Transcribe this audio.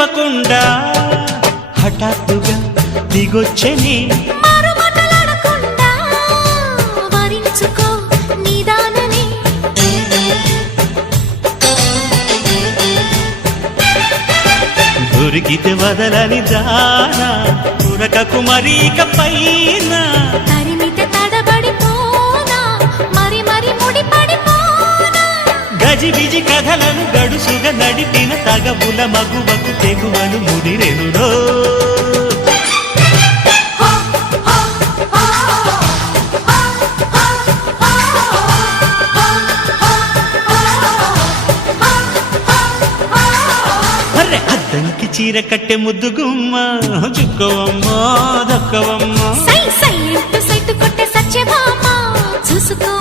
చెప్పకుండా హఠాత్తుగా దిగొచ్చని దొరికితే వదలని దానా పురకకు మరీక పైన తరిమితే తడబడిపోనా మరి మరి ముడిపడిపోనా గజిబిజి కథలను గడుసుగా నడిపిన తగవుల మగువకు తెగువను ముడిరెనురో అద్దంకి చీర కట్టె ముద్దు గుమ్మ చుక్కవమ్మా దక్కవమ్మా సై సై అంటూ సైటు కొట్టే సత్యభామ చూసుకో